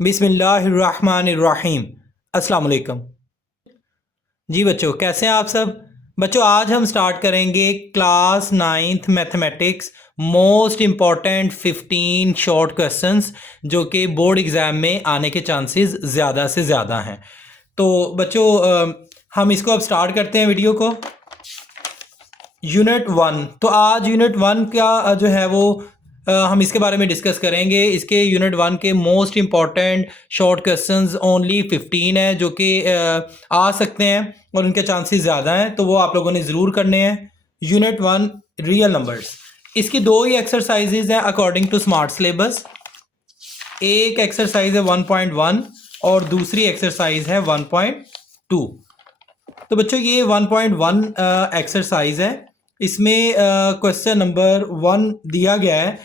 बिस्मिल्लाहिर्रहमानिर्रहीम। अस्सलाम वालेकुम। जी बच्चों, कैसे हैं आप सब? बच्चों, आज हम स्टार्ट करेंगे class 9th mathematics most important 15 short questions जो कि बोर्ड एग्ज़ाम में आने के चांसेस ज़्यादा से ज़्यादा हैं। तो बच्चों, हम इसको अब स्टार्ट करते हैं वीडियो को। यूनिट 1। तो आज यूनिट 1 का जो है वो हम इसके बारे में डिस्कस करेंगे। इसके यूनिट 1 के most important short questions only 15 है जो कि आ सकते हैं और उनके चांसेस ज़्यादा हैं, तो वो आप लोगों ने ज़रूर करने हैं। यूनिट 1 रियल नंबर्स, इसकी दो ही एक्सरसाइजेज हैं अकॉर्डिंग टू स्मार्ट सिलेबस। एक एक्सरसाइज है 1.1 और दूसरी एक्सरसाइज है 1.2। तो बच्चों, ये 1.1 एक्सरसाइज है। इसमें क्वेश्चन नंबर 1 दिया गया है,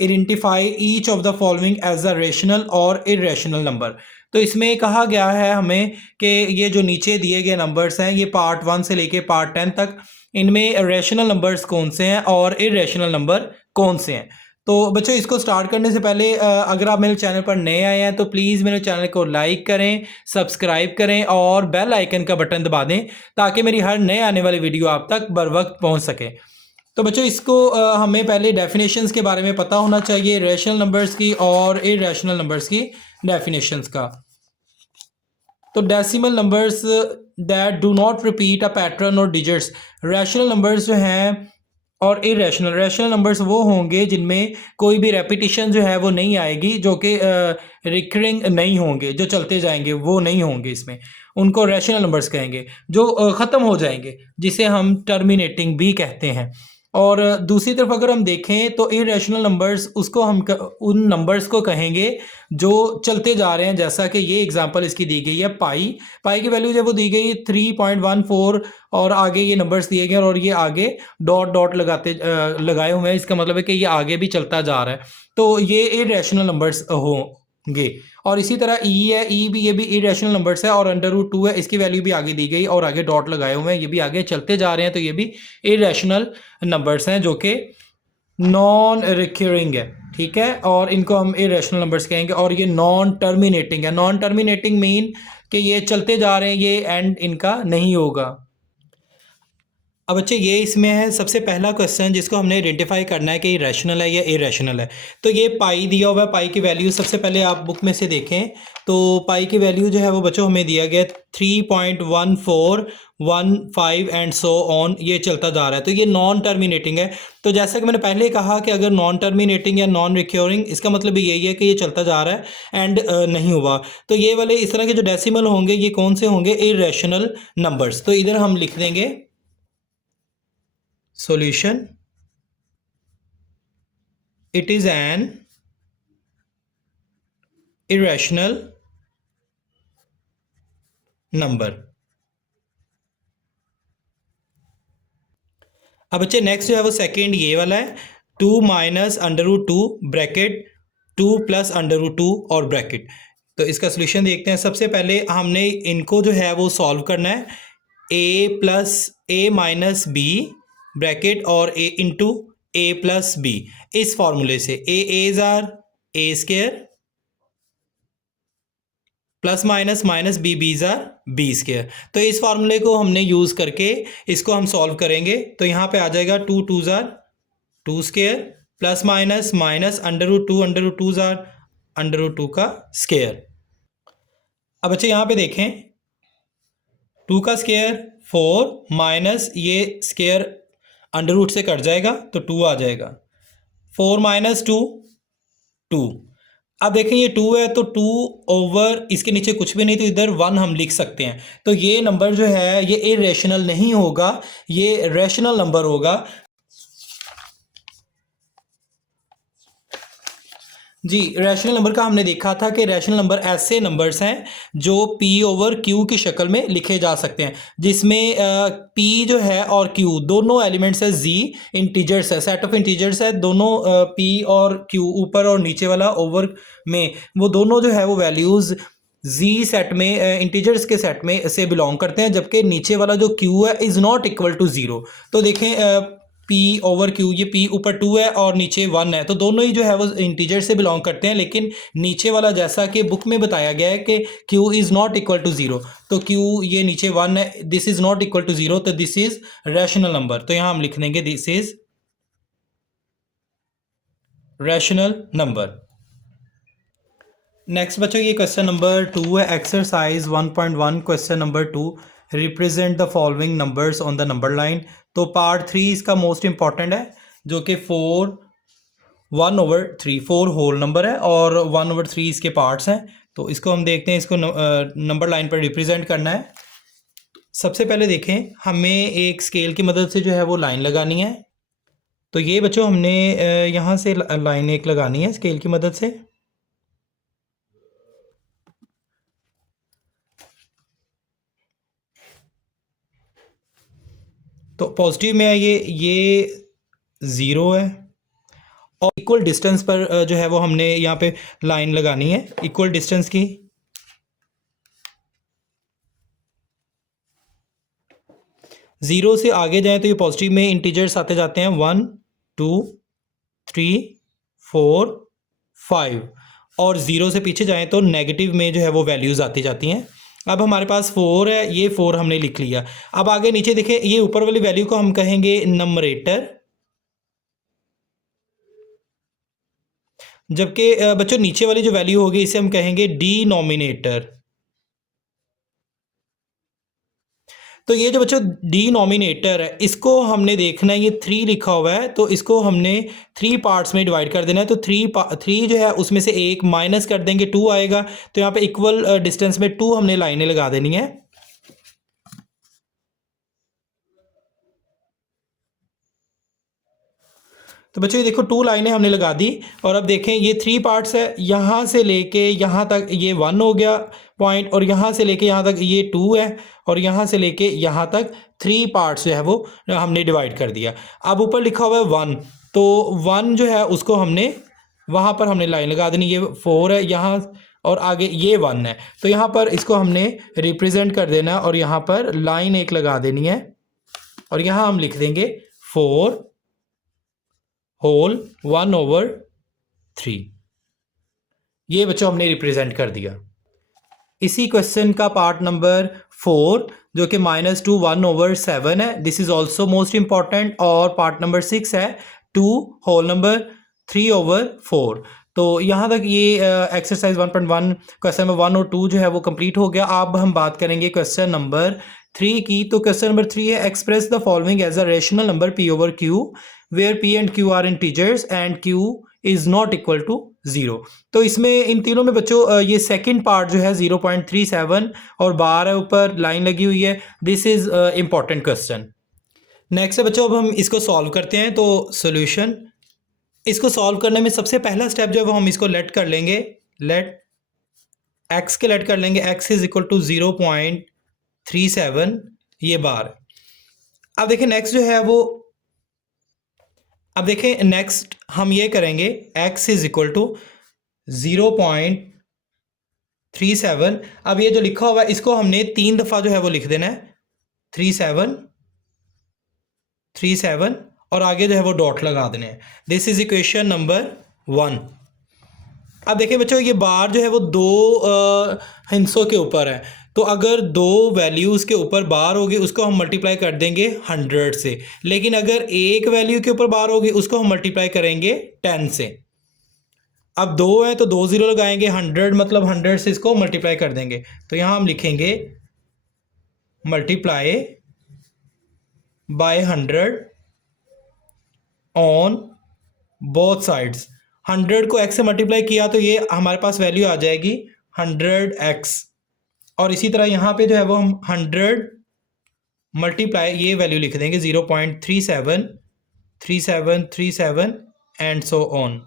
identify each of the following as a rational और इरेशनल नंबर। तो इसमें कहा गया है हमें कि ये जो नीचे दिए गए नंबर्स हैं, ये पार्ट 1 से लेके पार्ट 10 तक, इनमें रेशनल नंबर्स कौन से हैं और इरेशनल नंबर कौन से हैं। तो बच्चों, इसको स्टार्ट करने से पहले अगर आप मेरे चैनल पर नए आए हैं तो प्लीज़ मेरे चैनल को लाइक करें, सब्सक्राइब करें और बेल आइकन का बटन दबा दें ताकि मेरी हर नए आने वाली वीडियो आप तक बर वक्त पहुँच सके। तो बच्चों, इसको हमें पहले डेफिनेशंस के बारे में पता होना चाहिए, रैशनल नंबर्स की और इरेशनल नंबर्स की डेफिनेशंस का। तो decimal numbers that do not repeat a pattern और डिजिट्स। रैशनल नंबर्स जो हैं और इरेशनल, रैशनल नंबर्स वो होंगे जिनमें कोई भी रेपिटिशन जो है वो नहीं आएगी, जो कि रिकरिंग नहीं होंगे, जो चलते जाएंगे वो नहीं होंगे, इसमें उनको रैशनल नंबर्स कहेंगे। जो ख़त्म हो जाएंगे जिसे हम टर्मिनेटिंग भी कहते हैं। और दूसरी तरफ अगर हम देखें तो इरेशनल नंबर्स उसको हम उन नंबर्स को कहेंगे जो चलते जा रहे हैं, जैसा कि ये एग्जांपल इसकी दी गई है। पाई की वैल्यू जब वो दी गई 3.14 और आगे ये नंबर्स दिए गए और ये आगे डॉट डॉट लगाए हुए हैं, इसका मतलब है कि ये आगे भी चलता जा रहा है, तो ये इरेशनल नंबर्स होंगे। और इसी तरह ई है, ई भी, ये भी इरेशनल नंबर्स है और √2 है, इसकी वैल्यू भी आगे दी गई और आगे डॉट लगाए हुए हैं, ये भी आगे चलते जा रहे हैं, तो ये भी इरेशनल नंबर्स हैं जो कि नॉन रिकरिंग है, ठीक है, और इनको हम इरेशनल नंबर्स कहेंगे। और ये नॉन टर्मिनेटिंग है। नॉन टर्मिनेटिंग मीन कि ये चलते जा रहे हैं, ये एंड इनका नहीं होगा। अब बच्चे, ये इसमें है सबसे पहला क्वेश्चन जिसको हमने आइडेंटिफाई करना है कि ये रैशनल है या इरेशनल है। तो ये पाई दिया हुआ है, पाई की वैल्यू सबसे पहले आप बुक में से देखें तो पाई की वैल्यू जो है वो बच्चों हमें दिया गया 3.1415 एंड सो ऑन, ये चलता जा रहा है, तो ये नॉन टर्मिनेटिंग है। तो जैसा कि मैंने पहले कहा कि अगर नॉन टर्मिनेटिंग या नॉन रिक्योरिंग, इसका मतलब भी यही है कि ये चलता जा रहा है एंड नहीं हुआ। तो ये वाले इस तरह के जो डेसिमल होंगे ये कौन से होंगे? Irrational numbers. तो इधर हम लिख देंगे solution, it is an irrational number। अब बच्चे नेक्स्ट जो है वो सेकेंड ये वाला है, 2 माइनस √2 ब्रैकेट 2 प्लस √2 और ब्रैकेट। तो इसका सोल्यूशन देखते हैं। सबसे पहले हमने इनको जो है वो सॉल्व करना है, a plus a minus b bracket और a into a plus b, इस फॉर्मूले से a's are a square plus minus minus b b's are b square. तो इस फार्मूले को हमने यूज़ करके इसको हम सॉल्व करेंगे। तो यहाँ पे आ जाएगा 2 2's are 2 square plus minus minus √2 are √2 का स्केयर। अब बच्चे यहाँ पे देखें, 2 का स्केयर 4 माइनस ये स्केयर √ से कट जाएगा तो 2 आ जाएगा, 4 माइनस 2 2। अब देखें ये 2 है तो 2 ओवर इसके नीचे कुछ भी नहीं, तो इधर 1 हम लिख सकते हैं। तो ये नंबर जो है ये इरेशनल नहीं होगा, ये रैशनल नंबर होगा। जी, रैशनल नंबर का हमने देखा था कि रैशनल नंबर ऐसे नंबर्स हैं जो p ओवर q की शक्ल में लिखे जा सकते हैं, जिसमें p जो है और q दोनों एलिमेंट्स है, z इंटीजर्स है, सेट ऑफ इंटीजर्स है, दोनों p और q ऊपर और नीचे वाला ओवर में, वो दोनों जो है वो वैल्यूज़ z सेट में इंटीजर्स के सेट में से बिलोंग करते हैं, जबकि नीचे वाला जो q है इज़ नॉट इक्वल टू 0। तो देखें p ओवर q, ये p ऊपर 2 है और नीचे 1 है, तो दोनों ही जो है वो इंटीजर से बिलोंग करते हैं, लेकिन नीचे वाला जैसा कि बुक में बताया गया है कि q is not equal to 0, तो q ये नीचे 1 है, this is not equal to 0, तो दिस इज़ रैशनल नंबर। तो यहाँ हम लिख देंगे this is rational number. Next बच्चों ये क्वेश्चन नंबर 2 है, exercise 1.1 question number 2, represent the following numbers on the number line. तो पार्ट 3 इसका मोस्ट इंपॉर्टेंट है, जो कि 1/3 4 होल नंबर है और 1/3 इसके पार्ट्स हैं। तो इसको हम देखते हैं, इसको नंबर लाइन पर रिप्रेजेंट करना है। सबसे पहले देखें, हमें एक स्केल की मदद से जो है वो लाइन लगानी है। तो ये बच्चों हमने यहाँ से लाइन एक लगानी है स्केल की मदद से। तो पॉजिटिव में है ये 0 है और इक्वल डिस्टेंस पर जो है वो हमने यहाँ पे लाइन लगानी है इक्वल डिस्टेंस की। ज़ीरो से आगे जाएं तो ये पॉजिटिव में इंटीजर्स आते जाते हैं 1 2 3 4 5, और ज़ीरो से पीछे जाएं तो नेगेटिव में जो है वो वैल्यूज़ आती जाती हैं। अब हमारे पास 4 है, ये 4 हमने लिख लिया। अब आगे नीचे देखें, ये ऊपर वाली वैल्यू को हम कहेंगे नंबरेटर, जबकि बच्चों नीचे वाली जो वैल्यू होगी इसे हम कहेंगे डिनोमिनेटर। तो ये जो बच्चों डिनोमिनेटर है इसको हमने देखना है, ये 3 लिखा हुआ है तो इसको हमने 3 पार्ट्स में डिवाइड कर देना है। तो 3 जो है उसमें से एक माइनस कर देंगे, 2 आएगा, तो यहाँ पे इक्वल डिस्टेंस में 2 हमने लाइनें लगा देनी है। तो बच्चों ये देखो 2 लाइनें हमने लगा दी, और अब देखें ये 3 पार्ट्स है, यहाँ से लेके यहाँ तक ये 1 हो गया पॉइंट, और यहाँ से लेके यहाँ तक ये 2 है, और यहाँ से लेके यहाँ तक 3 पार्ट्स जो है वो हमने डिवाइड कर दिया। अब ऊपर लिखा हुआ है 1, तो 1 जो है उसको हमने वहाँ पर हमने लाइन लगा देनी, ये 4 है यहाँ और आगे ये 1 है, तो यहाँ पर इसको हमने रिप्रेजेंट कर देना और यहाँ पर लाइन एक लगा देनी है, और यहाँ हम लिख देंगे 4 होल 1/3। ये बच्चों हमने रिप्रेजेंट कर दिया। इसी क्वेश्चन का पार्ट नंबर 4 जो कि -2 1/7 है, this is also most important, और पार्ट नंबर 6 है 2 होल नंबर 3/4। तो यहाँ तक ये एक्सरसाइज 1.1 क्वेश्चन नंबर 1 और 2 जो है वो कंप्लीट हो गया। अब हम बात करेंगे क्वेश्चन नंबर 3 की। तो क्वेश्चन नंबर 3 है, express the following as a rational number p/q where p and q are integers and q is not equal to 0। तो इसमें इन तीनों में बच्चों ये सेकंड पार्ट जो है 0.37 और बार है, ऊपर लाइन लगी हुई है, this is important question. Next है बच्चों, अब हम इसको सॉल्व करते हैं। तो सॉल्यूशन, इसको सॉल्व करने में सबसे पहला स्टेप जो है वो हम इसको लेट कर लेंगे, लेट x के लेट कर लेंगे, x इज इक्वल टू 0.37 ये बार। अब देखें नेक्स्ट जो है वो, अब देखें नेक्स्ट हम ये करेंगे x इज इक्वल टू 0.37। अब ये जो लिखा हुआ है इसको हमने 3 दफ़ा जो है वो लिख देना है, 37 और आगे जो है वो डॉट लगा देने हैं। This is equation number 1। अब देखिए बच्चों ये बार जो है वो 2 हिस्सों के ऊपर है, तो अगर 2 वैल्यूज़ के ऊपर बार होगी उसको हम मल्टीप्लाई कर देंगे 100 से, लेकिन अगर एक वैल्यू के ऊपर बार होगी उसको हम मल्टीप्लाई करेंगे 10 से। अब 2 है तो 2 ज़ीरो लगाएंगे, 100 मतलब 100 से इसको मल्टीप्लाई कर देंगे, तो यहाँ हम लिखेंगे multiply by 100 on both sides. 100 को x से मल्टीप्लाई किया तो ये हमारे पास वैल्यू आ जाएगी 100x, और इसी तरह यहाँ पे जो है वो हम 100 मल्टीप्लाई ये वैल्यू लिख देंगे 0.373737 एंड सो ऑन।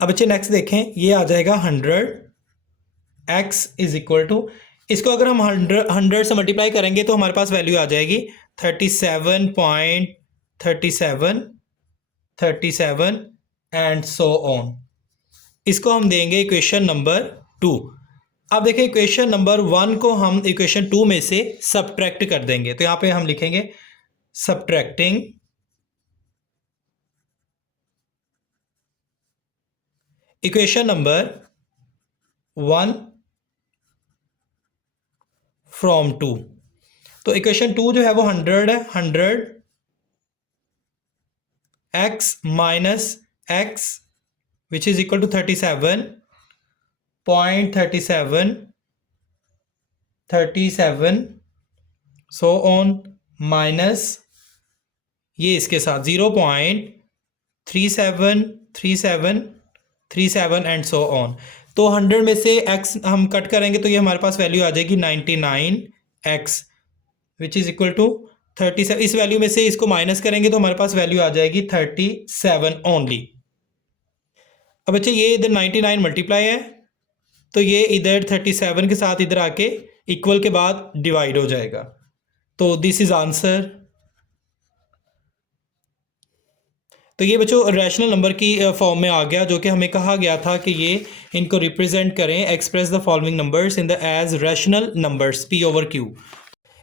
अब बच्चे नेक्स्ट देखें, ये आ जाएगा 100x इज इक्वल टू, इसको अगर हम 100 से मल्टीप्लाई करेंगे तो हमारे पास वैल्यू आ जाएगी 37.37 एंड सो ऑन। इसको हम देंगे इक्वेशन नंबर 2। अब देखिए इक्वेशन नंबर 1 को हम इक्वेशन 2 में से सब्ट्रैक्ट कर देंगे, तो यहाँ पे हम लिखेंगे सब्ट्रैक्टिंग इक्वेशन नंबर 1 फ्रॉम 2। तो इक्वेशन 2 जो है वो 100 है। 100 x minus x which is equal to 37.37 so on minus ये इसके साथ 0.373737 एंड सो ऑन। तो 100 में से x हम कट करेंगे तो ये हमारे पास वैल्यू आ जाएगी 99x which is equal to 37। इस वैल्यू में से इसको माइनस करेंगे तो हमारे पास वैल्यू आ जाएगी 37 ओनली। अब बच्चे ये इधर 99 मल्टीप्लाई है तो ये इधर 37 के साथ इधर आके इक्वल के बाद डिवाइड हो जाएगा। तो दिस इज आंसर। तो ये बच्चों रैशनल नंबर की फॉर्म में आ गया, जो कि हमें कहा गया था कि ये इनको रिप्रेजेंट करें, express the following numbers in the as rational numbers P over Q।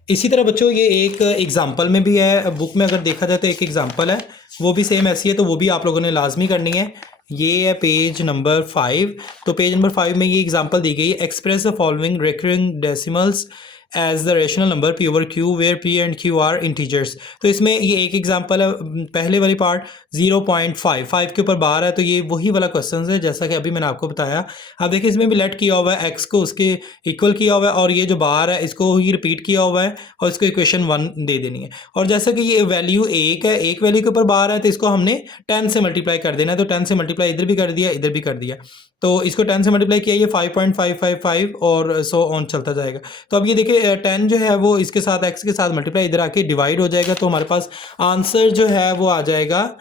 इसी तरह बच्चों ये एक एग्जांपल में भी है, बुक में अगर देखा जाए तो एक एग्जांपल है वो भी सेम ऐसी है, तो वो भी आप लोगों ने लाजमी करनी है। ये है पेज नंबर 5। तो पेज नंबर 5 में ये एग्जांपल दी गई है, express the following recurring decimals as the rational number P over Q where P and Q are integers. तो इसमें ये एक एग्जांपल है, पहले वाली पार्ट 0.5 के ऊपर बार है, तो ये वही वाला क्वेश्चन है जैसा कि अभी मैंने आपको बताया। अब देखिए इसमें भी लेट किया हुआ है, x को उसके इक्वल किया हुआ है और ये जो बार है इसको ही रिपीट किया हुआ है और इसको इक्वेशन 1 दे देनी है। और जैसा कि ये वैल्यू 1 है, एक वैल्यू के ऊपर बार है तो इसको हमने 10 से मल्टीप्लाई कर देना है। तो 10 से मल्टीप्लाई इधर भी कर दिया, इधर भी कर दिया, तो इसको 10 से मल्टीप्लाई किया, ये 5.555 और सो ऑन चलता जाएगा। तो अब ये देखिए 10 जो है वो इसके साथ x के साथ मल्टीप्लाई इधर आके डिवाइड हो जाएगा, तो हमारे पास आंसर जो है वो आ जाएगा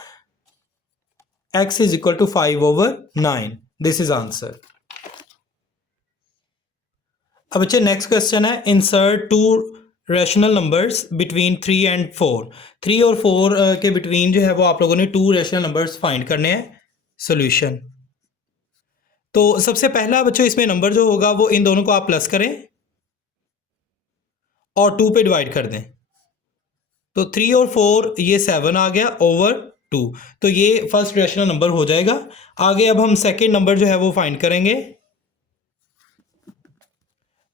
x is equal to 5/9। This is answer. अब बच्चे नेक्स्ट क्वेश्चन है, insert to rational numbers between 3 and 4। 3 और 4 के बिटवीन जो है वो आप लोगों ने 2 रैशनल नंबर्स फाइंड करने हैं। सोल्यूशन। तो सबसे पहला बच्चों इसमें नंबर जो होगा वो इन दोनों को आप प्लस करें और 2 पे डिवाइड कर दें। तो 3 और 4 ये 7 आ गया ओवर 2, तो ये फर्स्ट रैशनल नंबर हो जाएगा। आगे अब हम सेकंड नंबर जो है वो फाइंड करेंगे।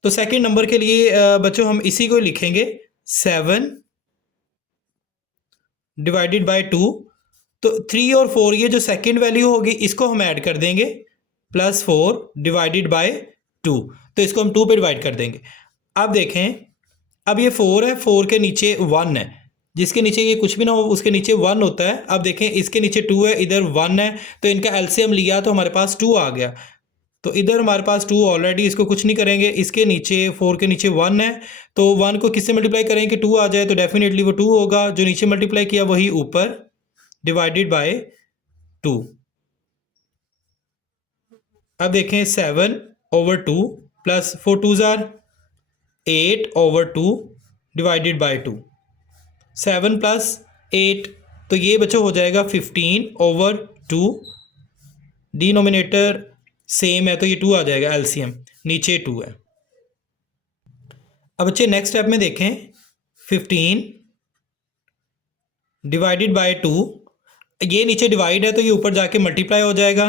तो सेकंड नंबर के लिए बच्चों हम इसी को लिखेंगे 7 डिवाइडेड बाय 2। तो 3 और 4 ये जो सेकंड वैल्यू होगी इसको हम ऐड कर देंगे, +4 डिवाइडेड बाय 2, तो इसको हम 2 पे डिवाइड कर देंगे। अब देखें, अब ये 4 है, 4 के नीचे 1 है, जिसके नीचे ये कुछ भी ना हो उसके नीचे 1 होता है। अब देखें इसके नीचे 2 है, इधर 1 है, तो इनका एलसीएम लिया तो हमारे पास 2 आ गया। तो इधर हमारे पास 2 ऑलरेडी, इसको कुछ नहीं करेंगे। इसके नीचे 4 के नीचे 1 है, तो 1 को किससे मल्टीप्लाई करें कि 2 आ जाए, तो डेफिनेटली वो 2 होगा। जो नीचे मल्टीप्लाई किया वही ऊपर डिवाइडेड बाय 2। अब देखें 7/2 प्लस 4 2 जार 8/2 डिवाइडेड बाय 2, 7 + 8, तो ये बच्चों हो जाएगा 15/2। डिनोमिनेटर सेम है तो ये 2 आ जाएगा, एलसीएम नीचे 2 है। अब बच्चे नेक्स्ट स्टेप में देखें, 15 डिवाइडेड बाय 2, ये नीचे डिवाइड है तो ये ऊपर जाके मल्टीप्लाई हो जाएगा।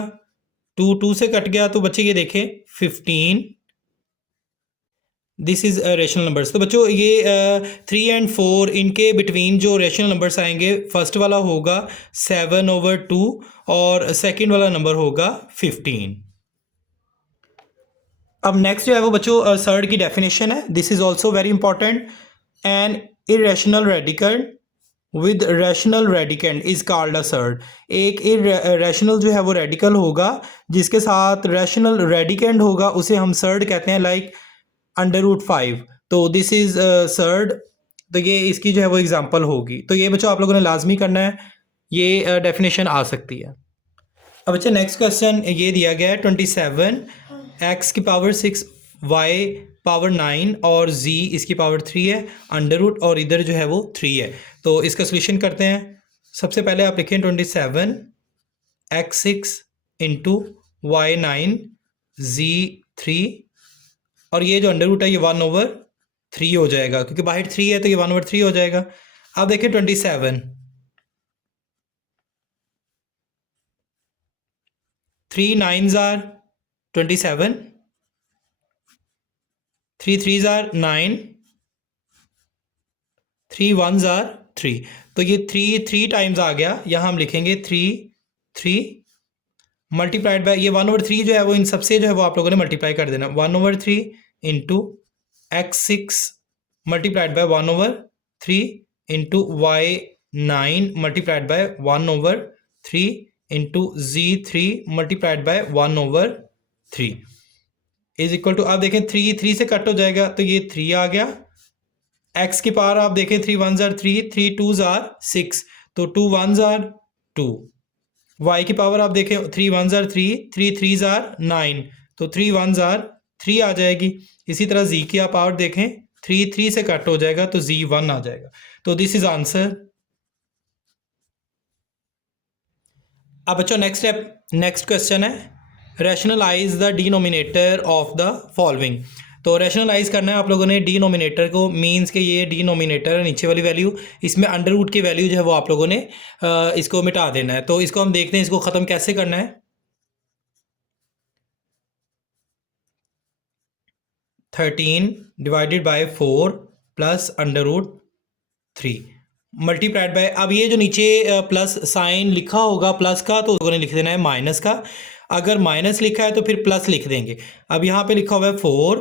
2 2 से कट गया, तो बच्चे ये देखें 15, दिस इज रेशनल नंबर्स। तो बच्चों ये 3 एंड 4 इनके बिटवीन जो रेशनल नंबर्स आएंगे, फर्स्ट वाला होगा 7/2 और सेकंड वाला नंबर होगा 15। अब नेक्स्ट जो है वो बच्चों सर्ड की डेफिनेशन है। This is also very important. An irrational radical with rational radicand is called a surd. एक इरेशनल जो है वो रेडिकल होगा जिसके साथ रैशनल रेडिकेंड होगा, उसे हम सर्ड कहते हैं, लाइक √5। तो दिस इज सर्ड। तो ये इसकी जो है वो एग्जांपल होगी। तो ये बच्चों आप लोगों ने लाजमी करना है, ये डेफिनेशन आ सकती है। अब बच्चे नेक्स्ट क्वेश्चन ये दिया गया है 27 x की पावर 6 y पावर 9 और z इसकी पावर 3 है, √ और इधर जो है वो 3 है। तो इसका सोल्यूशन करते हैं। सबसे पहले आप लिखें 27 x6 × y9 z3, और ये जो √ है ये 1/3 हो जाएगा, क्योंकि बाहर 3 है तो ये 1/3 हो जाएगा। अब देखिए 27 3 9s are 27, 3 3s are 9, 3 1s are 3। तो ये 3 टाइम्स आ गया। यहाँ हम लिखेंगे 3 मल्टीप्लाइड बाय ये 1/3 जो है वो इन सबसे जो है वो आप लोगों ने मल्टीप्लाई कर देना। 1/3 into x6 multiplied by 1/3 into y9 multiplied by 1/3 into z3 multiplied by 1/3 is equal to, आप देखें 3 से कट हो जाएगा तो ये 3 आ गया। x की पावर आप देखें 3 1s are 3, 3 2s are 6, तो 2 1s are 2। y की पावर आप देखें 3 1s are 3, 3 3s are 9, तो 3 1s are 3 आ जाएगी। इसी तरह z की आप पावर देखें 3 से कट हो जाएगा तो z 1 आ जाएगा। तो दिस इज आंसर। अब बच्चों नेक्स्ट क्वेश्चन है, rationalise the denominator of the following. तो रैशनलाइज करना है आप लोगों ने डिनोमिनेटर को, मीन्स के ये डिनोमिनेटर है नीचे वाली वैल्यू, इसमें अंडर रूट की वैल्यू जो है वो आप लोगों ने इसको मिटा देना है। तो इसको हम देखते हैं इसको ख़त्म कैसे करना है। 13 divided by 4 plus under root 3 multiplied by, अब ये जो नीचे प्लस साइन लिखा होगा प्लस का तो लोगों ने लिख देना है माइनस का। अगर माइनस लिखा है तो फिर प्लस लिख देंगे। अब यहाँ पे लिखा हुआ है 4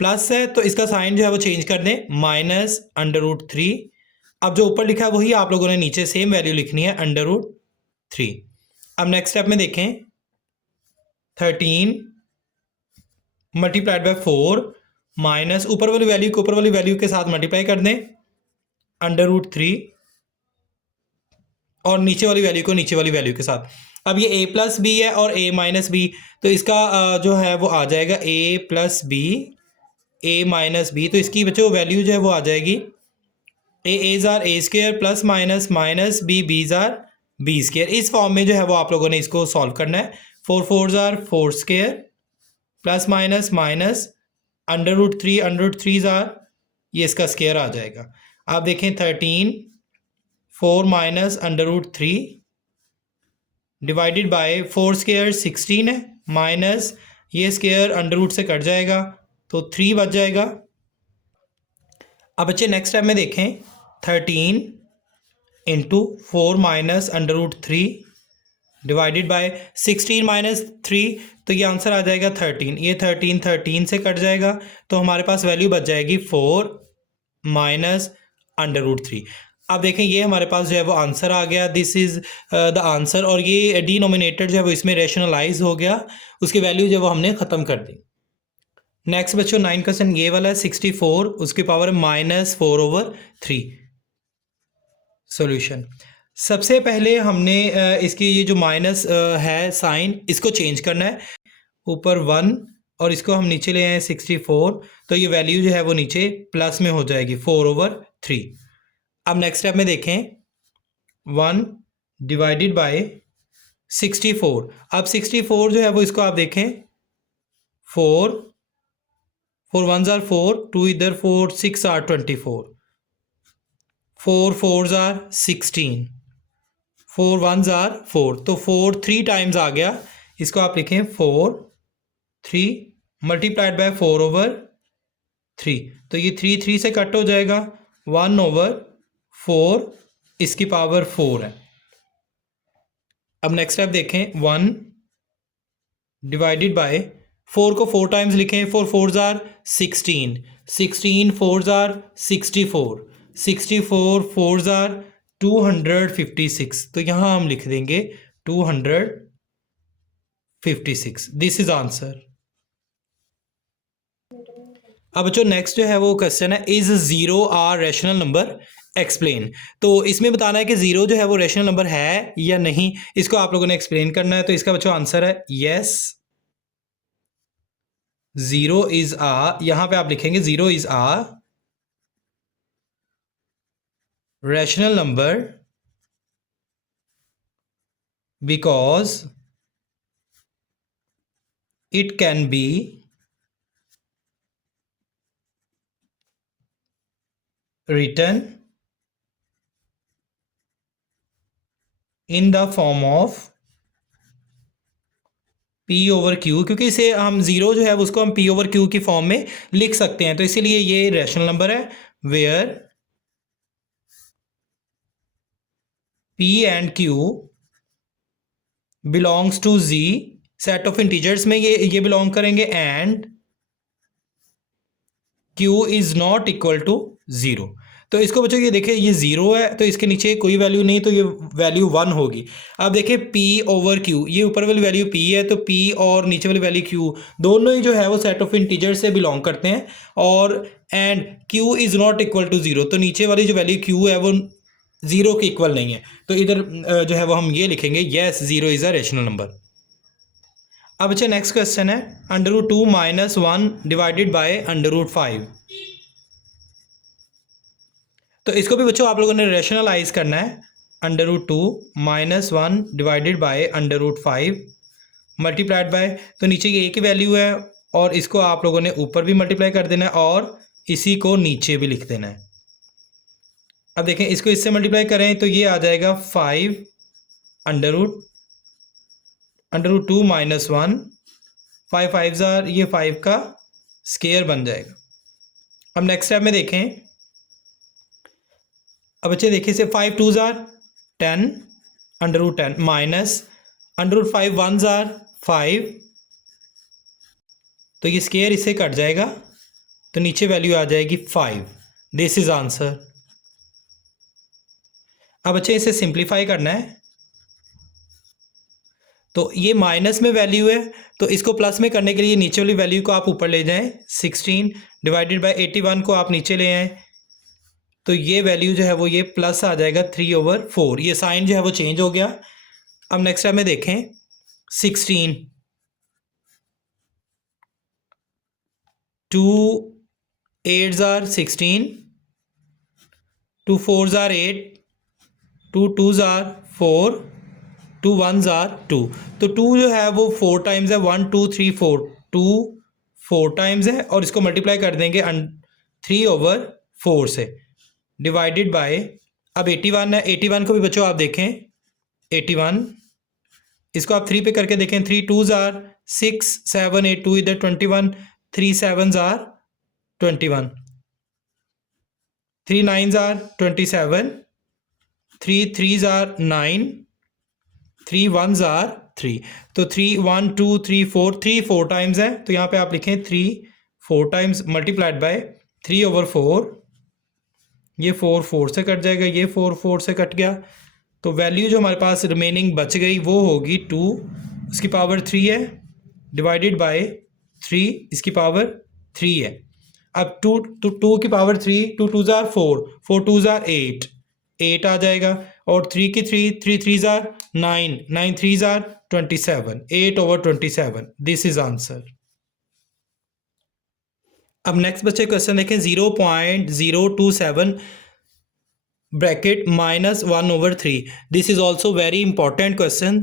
प्लस है तो इसका साइन जो है वो चेंज कर दें, माइनस अंडर रूट 3। अब जो ऊपर लिखा है वही आप लोगों ने नीचे सेम वैल्यू लिखनी है, अंडर रूट 3। अब नेक्स्ट स्टेप में देखें, 13 मल्टीप्लाइड बाय 4 माइनस ऊपर वाली वैल्यू को ऊपर वाली वैल्यू के साथ मल्टीप्लाई कर दें, अंडर रूट 3, और नीचे वाली वैल्यू को नीचे वाली वैल्यू के साथ। अब ये a प्लस बी है और a माइनस बी, तो इसका जो है वो आ जाएगा a plus B a minus B. तो इसकी बच्चों वैल्यू जो है वो आ जाएगी a as are a square plus minus minus B B's are B square. इस फॉर्म में जो है वो आप लोगों ने इसको सॉल्व करना है। 4 4s are 4 square plus minus minus under root 3 are, ये इसका स्क्र आ जाएगा। आप देखें 13 4 minus under root 3 divided by 4 square 16 है, माइनस ये स्क्र अंडर रूट से कट जाएगा तो 3 बच जाएगा। अब बच्चे नेक्स्ट स्टेप में देखें, 13 into 4 minus under root 3 divided by 16 minus 3, तो ये आंसर आ जाएगा 13। ये 13 से कट जाएगा तो हमारे पास वैल्यू बच जाएगी 4 माइनस अंडर रूट 3। अब देखें ये हमारे पास जो है वो आंसर आ गया, दिस इज़ द आंसर। और ये डिनोमिनेटर जो है वो इसमें रैशनलाइज हो गया, उसकी वैल्यू जो है वो हमने ख़त्म कर दी। नेक्स्ट बच्चों 9 क्वेश्चन ये वाला है, 64 उसकी पावर -4/3। सॉल्यूशन, सबसे पहले हमने इसकी ये जो माइनस है साइन, इसको चेंज करना है, ऊपर 1 और इसको हम नीचे ले आए 64, तो ये वैल्यू जो है वो नीचे प्लस में हो जाएगी 4/3। अब नेक्स्ट स्टेप में देखें, 1 डिवाइडेड बाय 64। अब 64 जो है वो इसको आप देखें 4 1s are 4, 2 इधर 4 6 are 24, 4 4s are 16, 4 1s are 4, तो 4 3 टाइम्स आ गया। इसको आप लिखें 4 3 मल्टीप्लाइड बाय 4/3, तो ये 3 से कट हो जाएगा, 1/4 इसकी पावर 4 है। अब नेक्स्ट स्टेप देखें, 1 डिवाइडेड बाय 4 को 4 टाइम्स लिखें, 4 4s are 16, 16 4s are 64, 64 4s are 256, तो यहाँ हम लिख देंगे 256। This is answer. अब बच्चों नेक्स्ट जो है वो क्वेश्चन है, is 0 are rational number, explain. तो इसमें बताना है कि 0 जो है वो रैशनल नंबर है या नहीं, इसको आप लोगों ने एक्सप्लेन करना है। तो इसका बच्चों आंसर है यस, 0 इज आ, यहां पे आप लिखेंगे 0 is a rational number because it can be written in the form of P over Q, क्योंकि इसे हम ज़ीरो जो है उसको हम पी ओवर क्यू की फॉर्म में लिख सकते हैं, तो इसीलिए ये रैशनल नंबर है। Where P and Q belongs to Z, set of integers में ये बिलोंग करेंगे, and Q is not equal to zero. तो इसको बच्चों ये देखिए, ये ज़ीरो है तो इसके नीचे कोई वैल्यू नहीं, तो ये वैल्यू वन होगी। अब देखिए p ओवर q, ये ऊपर वाली वैल्यू p है तो p और नीचे वाली वैल्यू q दोनों ही जो है वो सेट ऑफ इंटीजर से बिलोंग करते हैं, और and q is not equal to zero, तो नीचे वाली जो वैल्यू q है वो ज़ीरो के इक्वल नहीं है, तो इधर जो है वो हम ये लिखेंगे, yes zero is a rational number. अब अच्छा नेक्स्ट क्वेश्चन है under root 2 minus 1 divided by under root 5। तो इसको भी बच्चों आप लोगों ने रेशनलाइज करना है। Under root 2 minus 1 divided by under root 5 multiplied by, तो नीचे ये एक ही वैल्यू है और इसको आप लोगों ने ऊपर भी मल्टीप्लाई कर देना है और इसी को नीचे भी लिख देना है। अब देखें, इसको इससे मल्टीप्लाई करें तो ये आ जाएगा 5 अंडर रूट 2 माइनस 1, 5 5 ज़ार, ये 5 का स्केयर बन जाएगा। अब नेक्स्ट स्टेप में देखें, अब बच्चे देखिए इसे 5 2 ज़ार 10 under root 10 minus under root 5 1 ज़ार 5, तो ये स्केयर इससे कट जाएगा तो नीचे वैल्यू आ जाएगी 5। This is answer. अब बच्चे इसे सिंप्लीफाई करना है, तो ये माइनस में वैल्यू है तो इसको प्लस में करने के लिए नीचे वाली वैल्यू को आप ऊपर ले जाएं, 16 डिवाइडेड बाय 81 को आप नीचे ले आएँ, तो ये वैल्यू जो है वो ये प्लस आ जाएगा 3/4, ये साइन जो है वो चेंज हो गया। अब नेक्स्ट टाइम में देखें 16 2 8 ज़ार 16, 2 4 ज़ार 8, 2 2 ज़ार 4, 2 1 ज़ार 2, तो 2 जो है वो 4 टाइम्स है, 1 2 3 4, 2 4 टाइम्स है और इसको मल्टीप्लाई कर देंगे 3/4 से, डिवाइडेड बाय, अब 81 है, 81 को भी बच्चों आप देखें 81, इसको आप 3 पे करके देखें, 3 2 ज़ार 6 7 8 2 इधर 21, 3 7 ज़ार 21, 3 9 ज़ार 27, 3 3 ज़ार 9, 3 1 ज़ार 3, तो 3 1 2 3 4, 3 4 टाइम्स है तो यहाँ पे आप लिखें 3 4 टाइम्स मल्टीप्लाइड बाय 3/4, ये 4 4 से कट जाएगा, ये 4 4 से कट गया, तो वैल्यू जो हमारे पास रिमेनिंग बच गई वो होगी 2 इसकी पावर 3 है डिवाइडेड बाय 3 इसकी पावर 3 है। अब 2 की पावर 3, 2 2 ज़ार 4, 4 2 ज़ार 8 आ जाएगा, और 3 की 3 3 3 ज़ार 9, 9 3 ज़ार 27, 8/27, दिस इज आंसर। अब नेक्स्ट बच्चे क्वेश्चन देखें, 0.027 bracket minus 1/3, this is also very important question.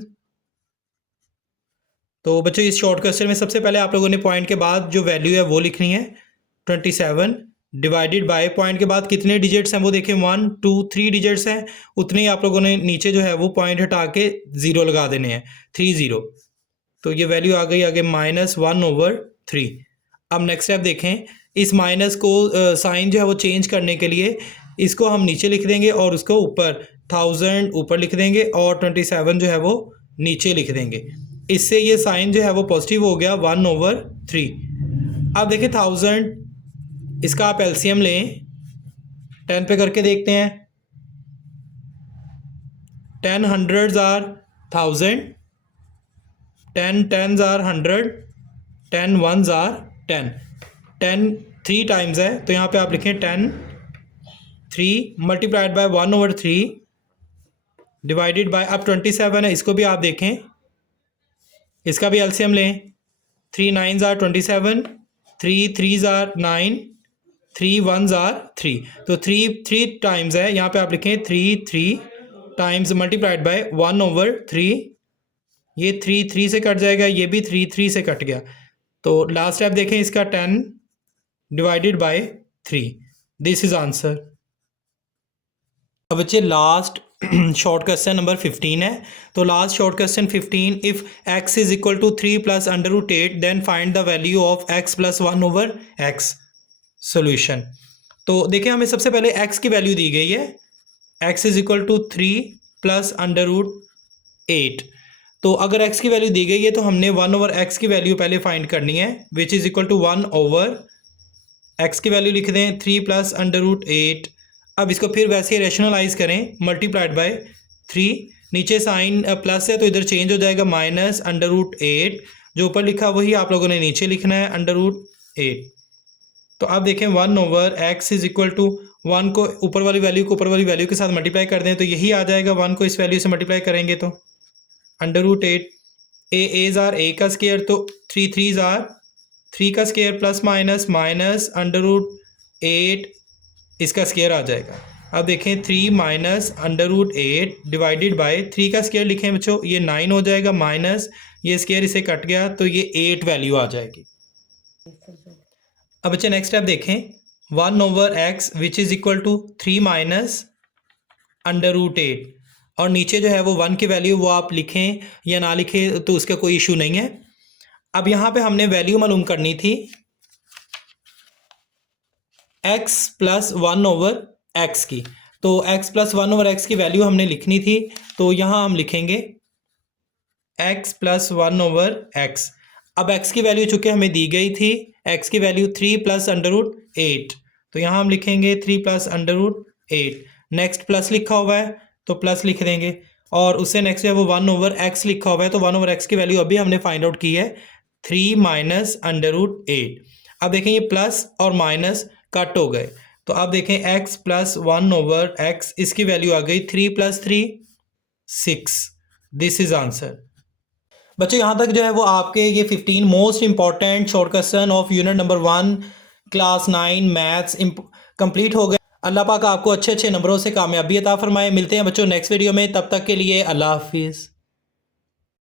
तो बच्चों इस शॉर्ट क्वेश्चन में सबसे पहले आप लोगों ने पॉइंट के बाद जो वैल्यू है वो लिखनी है, 27 डिवाइडेड बाय, पॉइंट के बाद कितने डिजिट्स हैं वो देखें, 1 2 3 डिजिट्स हैं, उतने ही आप लोगों ने नीचे जो है वो पॉइंट हटा के 0 लगा देने हैं, 30, तो ये वैल्यू आ गई आगे -1/3। अब नेक्स्ट स्टेप देखें, इस माइनस को साइन जो है वो चेंज करने के लिए इसको हम नीचे लिख देंगे और उसको ऊपर 1000 ऊपर लिख देंगे और 27 जो है वो नीचे लिख देंगे, इससे ये साइन जो है वो पॉजिटिव हो गया 1/3। अब देखिए 1000, इसका आप एलसीएम लें, 10 पे करके देखते हैं, 10 100s are 1000, 10 10s are 100, 10 1s are 10, 10 3 times है तो यहाँ पे आप लिखें 10 3 मल्टीप्लाइड बाय 1/3 डिवाइडेड बाय, अब 27 है इसको भी आप देखें, इसका भी एलसीएम लें, 3 9s are 27, 3 3s are 9, 3 1s are 3, तो 3 टाइम्स है यहाँ पे आप लिखें 3 टाइम्स मल्टीप्लाइड बाय 1/3, ये 3 से कट जाएगा, ये भी 3 से कट गया, तो लास्ट स्टेप देखें इसका 10 divided by 3, this is answer. अब बच्चे लास्ट शॉर्ट क्वेश्चन नंबर 15 है। तो last short question 15, if x is equal to 3 plus under root 8 then find the value of x plus 1 over x। Solution. तो देखिए हमें सबसे पहले x की वैल्यू दी गई है, x is equal to 3 plus under root 8। तो अगर x की वैल्यू दी गई है तो हमने 1 ओवर x की वैल्यू पहले फाइंड करनी है, which is equal to 1 over x की वैल्यू लिख दें 3 प्लस अंडर रूट 8। अब इसको फिर वैसे ही रेशनलाइज करें, मल्टीप्लाइड बाय 3, नीचे साइन प्लस है तो इधर चेंज हो जाएगा माइनस अंडर रूट 8, जो ऊपर लिखा वही आप लोगों ने नीचे लिखना है अंडर रूट 8। तो अब देखें 1 over x is equal to 1 को ऊपर वाली वैल्यू को ऊपर वाली वैल्यू के साथ मल्टीप्लाई कर दें तो यही आ जाएगा, 1 को इस वैल्यू से मल्टीप्लाई करेंगे तो अंडर रूट 8। एज आर ए का स्केयर तो 3 3 आर 3 का square plus minus minus under root 8 इसका स्केयर आ जाएगा। अब देखें 3 minus under root 8 divided by 3 का स्केयर लिखें बच्चों, ये 9 हो जाएगा, माइनस ये स्केयर इसे कट गया तो ये 8 वैल्यू आ जाएगी। अब बच्चे नेक्स्ट स्टेप देखें, 1 over x which is equal to 3 minus under root 8, और नीचे जो है वो 1 की वैल्यू वो आप लिखें या ना लिखें तो उसका कोई इशू नहीं है। अब यहाँ पे हमने वैल्यू मालूम करनी थी x प्लस 1 ओवर एक्स की, तो x प्लस 1 ओवर एक्स की वैल्यू हमने लिखनी थी, तो यहाँ हम लिखेंगे x प्लस 1 ओवर एक्स। अब x की वैल्यू चूँकि हमें दी गई थी, x की वैल्यू 3 प्लस अंडर रूट 8, तो यहाँ हम लिखेंगे 3 plus under root 8। Next plus लिखा हुआ है तो प्लस लिख देंगे, और उससे नेक्स्ट है वो 1 ओवर x लिखा हुआ है, तो 1 ओवर x की वैल्यू अभी हमने फाइंड आउट की है 3 माइनस अंडर रूट 8। अब देखें ये प्लस और माइनस कट हो गए, तो अब देखें x प्लस 1 ओवर x, इसकी वैल्यू आ गई 3 प्लस 3 6। This is answer. बच्चों यहाँ तक जो है वो आपके ये 15 most important short question of unit number 1 class 9 maths complete हो गए। अल्लाह पाक आपको अच्छे अच्छे नंबरों से कामयाबी अता फरमाए। मिलते हैं बच्चों नेक्स्ट वीडियो में, तब तक के लिए अल्लाह हाफिज़।